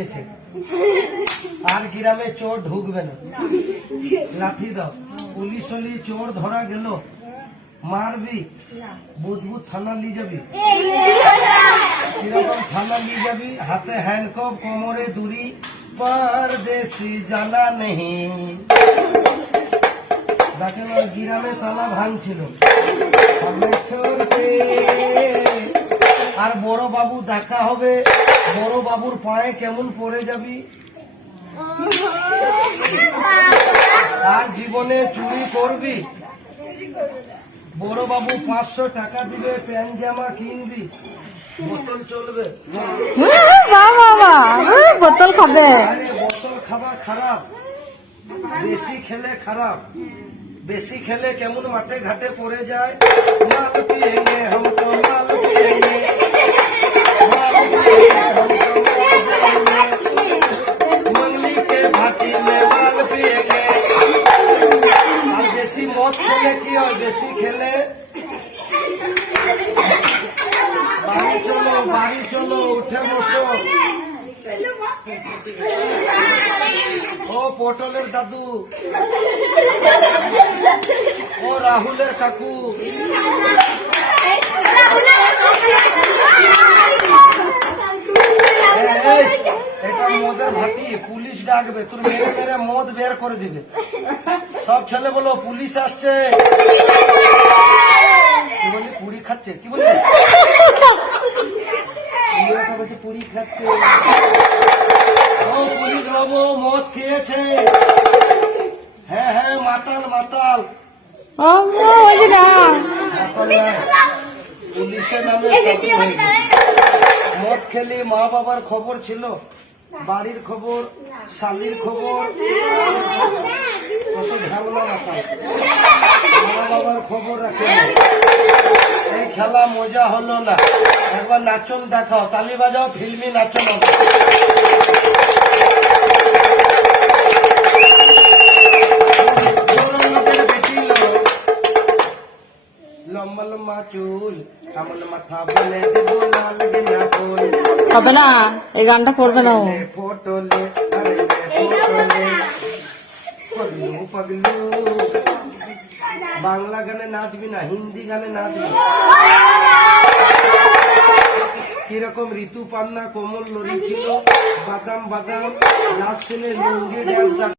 গেছে, আর গ্রামে চোর ঢুকবে না, লাঠি দাও। পুলিশ হলি চোর ধরা গেল, মারবি? বুধবুধ থানা নিয়ে যাবি? কিরকম থানা নিয়ে যাবি? হাতে হ্যান্ডকাপ, কোমরে দড়ি, परदेसी জানা নেই। দেখেন ওই গ্রামে তালা ভাঙছিল, আর বড় বাবু দেখা হবে, বড় বাবুর পায়ে কেমন পড়ে যাবি। আর জীবনে চুরি করবি, বড় বাবু 500 টাকা দিবে, প্যান্ট জামা কিনবি, বোতল চলবে? বোতল খাবে? আরে বোতল খাওয়া খারাপ, বেশি খেলে খারাপ। বেশি খেলে কেমন মাঠে ঘাটে পড়ে যায়, মাল পিয়েঙ্গে हम तो माल पिएंगे, माल पिएंगे हम तो माल पिएंगे, मंगली के भाटी में माल पिएंगे। আর বেশি মদ খেলে কি হয়? বেশি খেলে বাড়ি চলো, বাড়ি চলো, উঠে বসো। ও পটলের দাদু, ও রাহুলের কাকু, এটা মদের ভাটি, পুলিশ ডাকবে, তোর মেরে মেরে মদ বের করে দিবে। সব ছেলে বলো পুলিশ আসছে। কি বলি? পুরি খাচ্ছে? কি বলি? পুরি খাচ্ছে। ও পুলিশ বাবু, মদ খেয়েছে। হ্যাঁ হ্যাঁ, মাতাল মাতাল। পুলিশের নামে মদ খেলি মা বাবার খবর ছিল, বাড়ির খবর, শালির খবর, কত ঝামেলা মাথায়। মা বাবার খবর রাখে। এই খেলা মজা হলো না, একবার নাচন দেখাও, তালি বাজাও, ফিল্মি নাচন হবে। লম্বা লম্বা চুল, আমার মাথা বলে দেবো লাল গেনা ফুল। হবে না, এই গানটা করবে না ও। ফোটলে আরে ফোটলে পগলু পগলু। বাংলা গানে নাচবি না, হিন্দি গানে নাচবি। কিরকম ঋতু পান্না কোমল লড়ি ছিল, বাদাম বাদাম নাচ শুনে লুঙ্গি ড্যান্স।